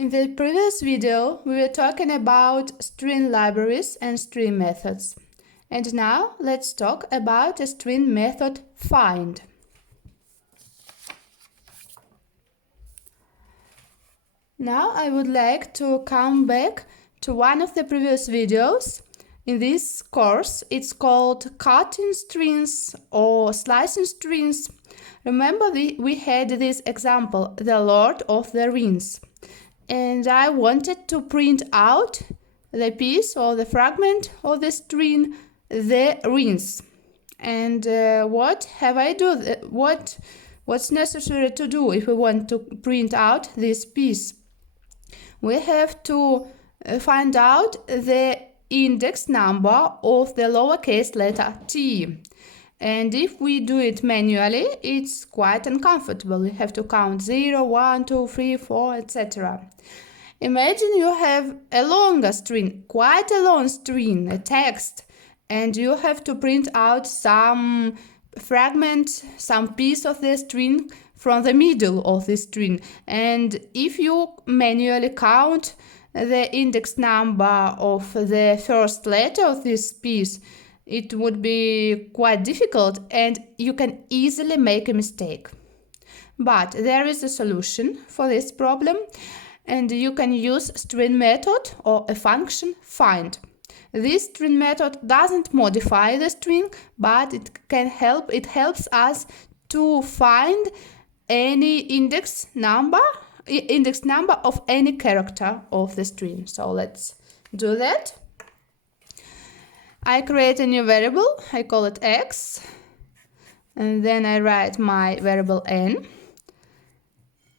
In the previous video, we were talking about string libraries and string methods. And now let's talk about a string method find. Now I would like to come back to one of the previous videos. In this course, it's called cutting strings or slicing strings. Remember we had this example, the Lord of the Rings. And I wanted to print out the piece or the fragment of the string, the rings. And what have I do? What's necessary to do if we want to print out this piece? We have to find out the index number of the lowercase letter t. And if we do it manually, it's quite uncomfortable. We have to count 0, 1, 2, 3, 4, etc. Imagine you have a longer string, quite a long string, a text, and you have to print out some fragment, some piece of the string from the middle of the string. And if you manually count the index number of the first letter of this piece, it would be quite difficult and you can easily make a mistake. But there is a solution for this problem, and you can use string method or a function find. This string method doesn't modify the string, but it helps us to find any index number of any character of the string. So let's do that. I create a new variable, I call it x, and then I write my variable n,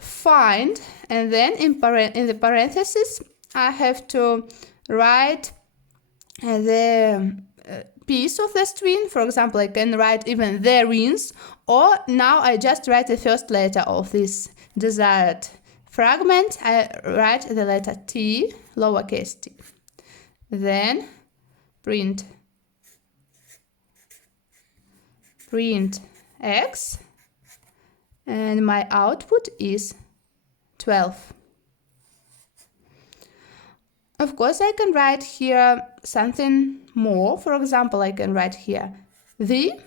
find, and then in the parentheses I have to write the piece of the string. For example, I can write even the rings, or now I just write the first letter of this desired fragment. I write the letter t, lowercase t. Then print x, and my output is 12. Of course, I can write here something more. For example, I can write here the,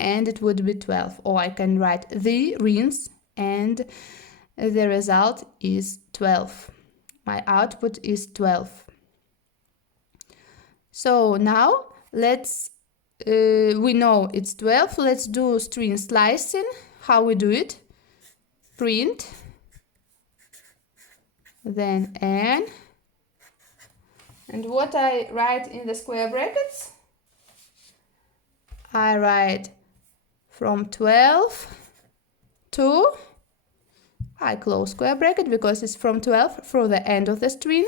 and it would be 12. Or I can write the rings, and the result is 12. My output is 12. So now we know it's 12. Let's do string slicing. How we do it? Print, then n, and what I write in the square brackets? I write from 12 to, I close square bracket because it's from 12 through the end of the string,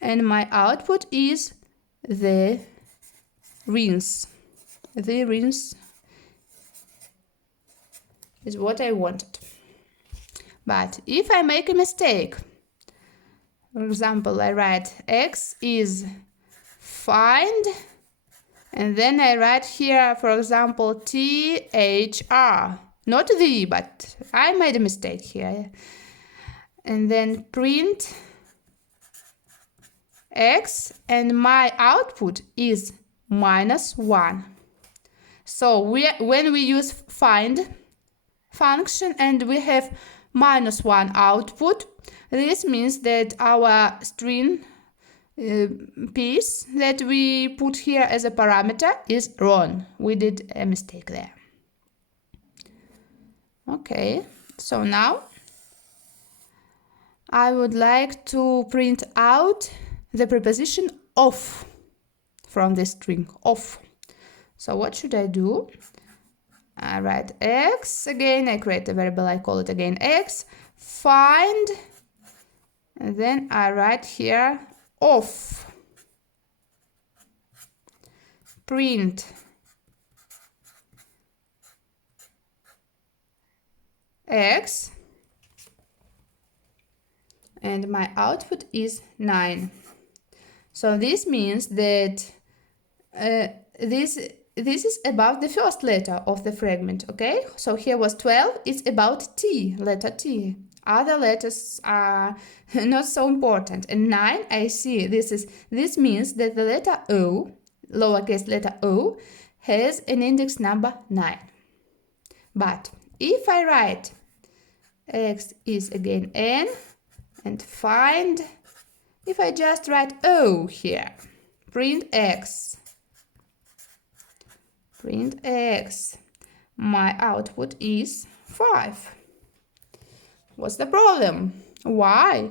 and my output is the rings. The rings is what I wanted. But if I make a mistake, for example, I write x is find, and then I write here, for example, thr, not the, but I made a mistake here. And then print x, and my output is -1. So when we use find function and we have -1 output, this means that our string piece that we put here as a parameter is wrong. We did a mistake there. Okay, so now I would like to print out the preposition of from the string of. So what should I do? I write x again, I create a variable, I call it again x, find, and then I write here of, print x, and my output is 9. So this means that this is about the first letter of the fragment, okay? So here was 12, it's about T, letter T. Other letters are not so important. And 9, I see this means that the letter O, lowercase letter O, has an index number 9. But if I write X is again N and find, if I just write O here, print X, my output is 5. What's the problem? Why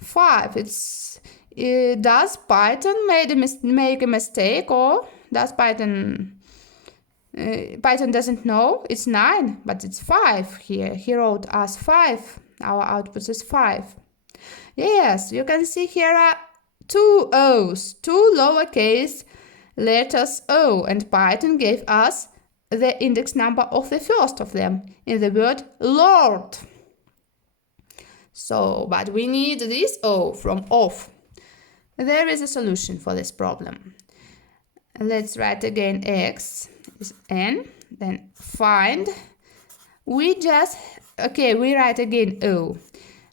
5? Does Python make a mistake, or does Python doesn't know? It's 9, but it's 5 here. He wrote us 5. Our output is 5. Yes, you can see here are 2 O's, 2 lowercase letters O, and Python gave us the index number of the first of them in the word Lord. So, but we need this O from off. There is a solution for this problem. Let's write again X is N, then find. We write again O,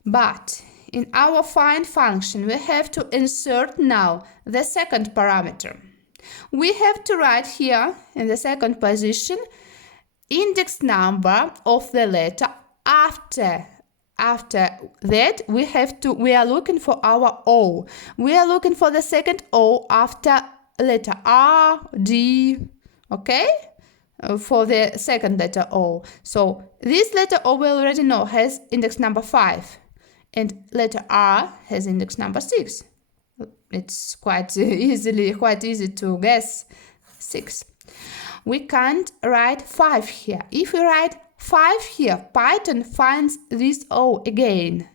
but in our find function we have to insert now the second parameter. We have to write here in the second position index number of the letter after that we are looking for our O. We are looking for the second O after letter R, D, okay? For the second letter O. So this letter O we already know has index number 5, and letter R has index number 6. It's quite easy to guess 6. We can't write 5 here. If we write 5 here, Python finds this O again.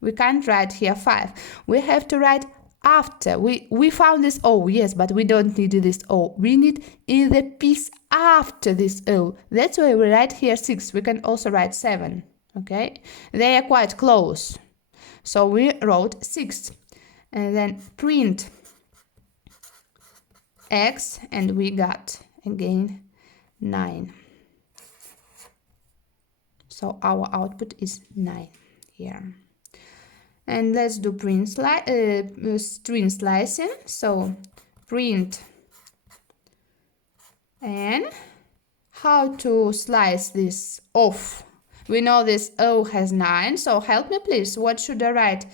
We can't write here 5. We have to write after. We found this O, yes, but we don't need this O. We need in the piece after this O. That's why we write here 6. We can also write 7, okay? They are quite close. So we wrote 6. And then print X, and we got again 9. So our output is 9 here. And let's do string slicing. So print and how to slice this off. We know this O has 9, so help me please. What should I write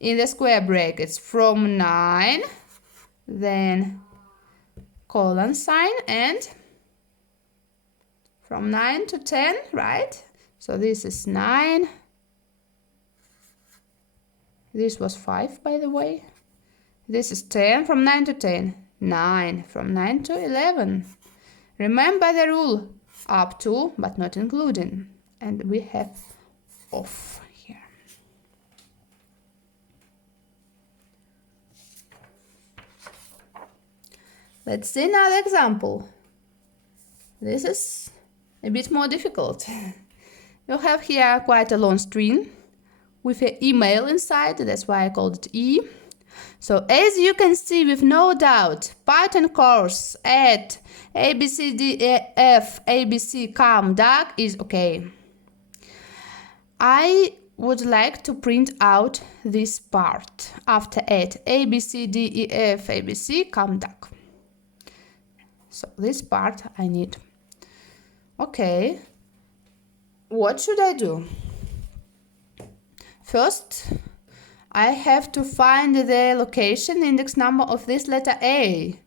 in the square brackets? From 9, then colon sign, and from 9 to 10, right? So this is 9. This was 5, by the way. This is 10, from 9 to 10. 9, from 9 to 11. Remember the rule, up to, but not including. And we have off here. Let's see another example. This is a bit more difficult. You have here quite a long string with an email inside, that's why I called it E. So as you can see, with no doubt, Python course at ABCDEF ABC CAM DAG is okay. I would like to print out this part after at ABCDEF ABC CAM DAG. So this part I need. Okay, what should I do? First, I have to find the location index number of this letter A,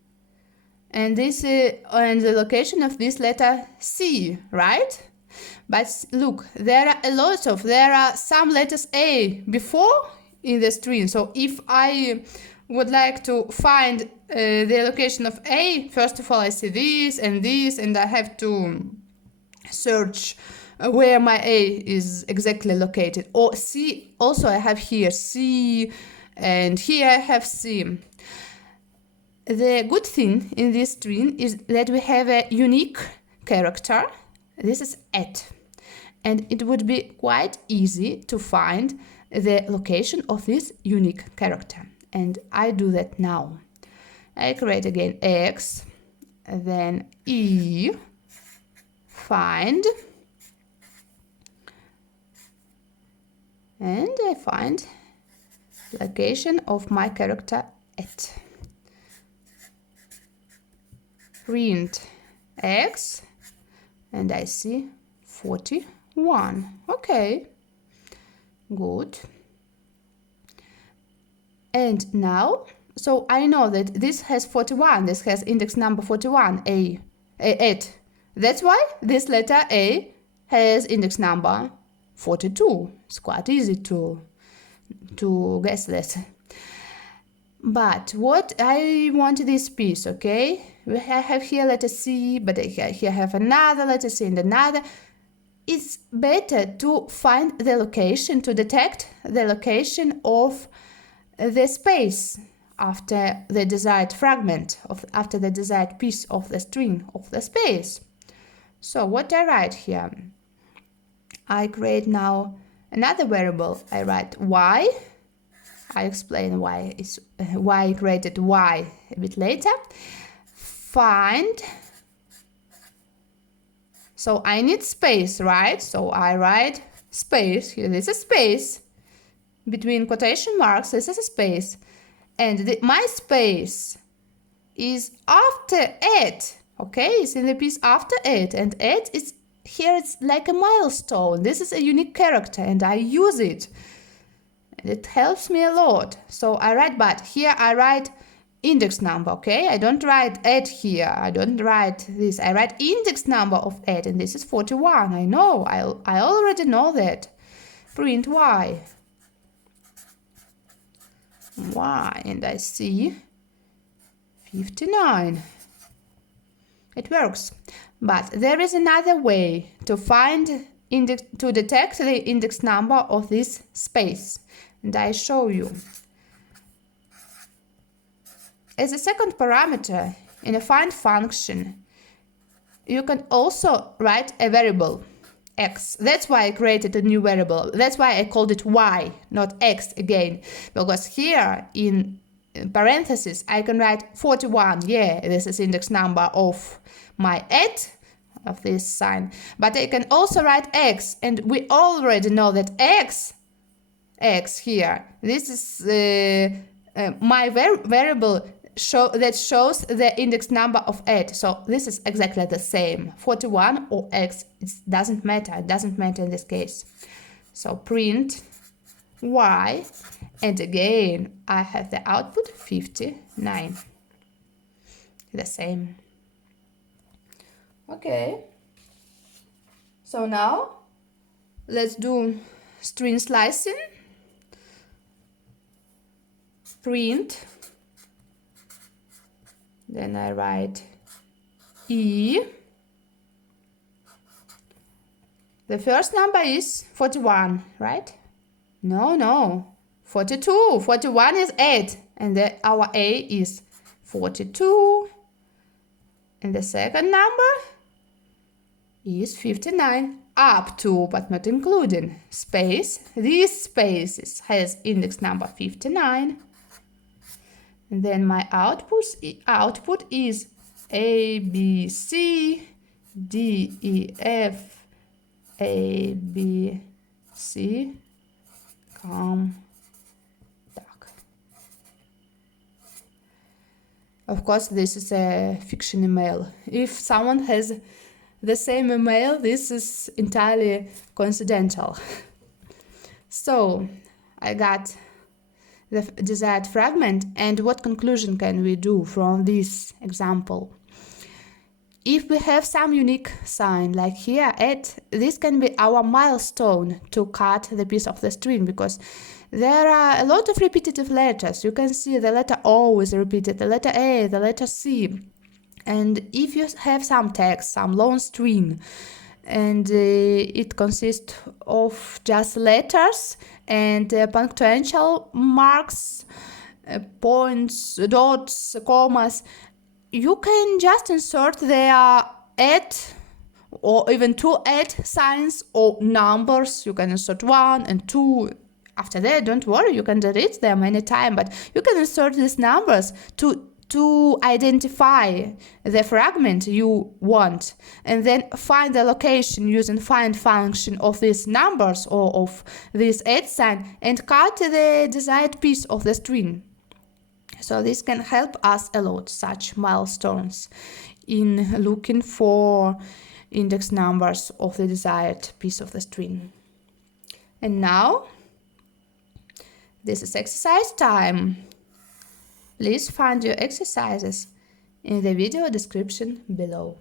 and the location of this letter C, right? But look, there are some letters A before in the string. So if I would like to find the location of A, first of all I see this, and I have to search where my A is exactly located. Or C, also I have here C, and here I have C. The good thing in this string is that we have a unique character. This is at, and it would be quite easy to find the location of this unique character. And I do that now. I create again X, then E, find, I find location of my character at. Print X, and I see 41. Okay, good. And now, so I know that this has 41, this has index number 41, at. That's why this letter A has index number 42. It's quite easy to guess that. But what I want this piece, okay? We have here letter C, but here have another letter C and another. It's better to find the location, to detect the location of the space after the desired fragment, after the desired piece of the string of the space. So what I write here? I create now another variable. I write y. I explain why I created y a bit later. Find. So I need space, right? So I write space. Here this is space. Between quotation marks, this is a space. And my space is after at. Okay, it's in the piece after at. And at is here, it's like a milestone. This is a unique character and I use it. And it helps me a lot. So I write, but here I write index number, okay? I don't write at here. I don't write this. I write index number of at, and this is 41. I know. I already know that. Print y. Y, and I see 59. It works. But there is another way to find to detect the index number of this space. And I show you. As a second parameter in a find function, you can also write a variable x. That's why I created a new variable. That's why I called it y, not x again. Because here in parentheses, I can write 41. Yeah, this is index number of my at, of this sign. But I can also write x. And we already know that x here, this is my variable that shows the index number of at. So this is exactly the same. 41 or x, it doesn't matter. It doesn't matter in this case. So print y, and again I have the output 59. The same. Okay. So now let's do string slicing. Print. Then I write E. The first number is 41, right? No. 42. 41 is 8. And our A is 42. And the second number is 59. Up to, but not including, space. This space has index number 59. And then my output is A, B, C, D, E, F, A, B, C, come, duck. Of course, this is a fiction email. If someone has the same email, this is entirely coincidental. So, I got the desired fragment, and what conclusion can we do from this example? If we have some unique sign, like here at, this can be our milestone to cut the piece of the string, because there are a lot of repetitive letters. You can see the letter O is repeated, the letter A, the letter C. And if you have some text, some long string, and it consists of just letters and punctuation marks, points, dots, commas, you can just insert their at or even two at signs or numbers. You can insert 1 and 2. After that, don't worry, you can delete them anytime, but you can insert these numbers to to identify the fragment you want and then find the location using find function of these numbers or of this @ sign and cut the desired piece of the string. So this can help us a lot, such milestones, in looking for index numbers of the desired piece of the string. And now, this is exercise time. Please find your exercises in the video description below.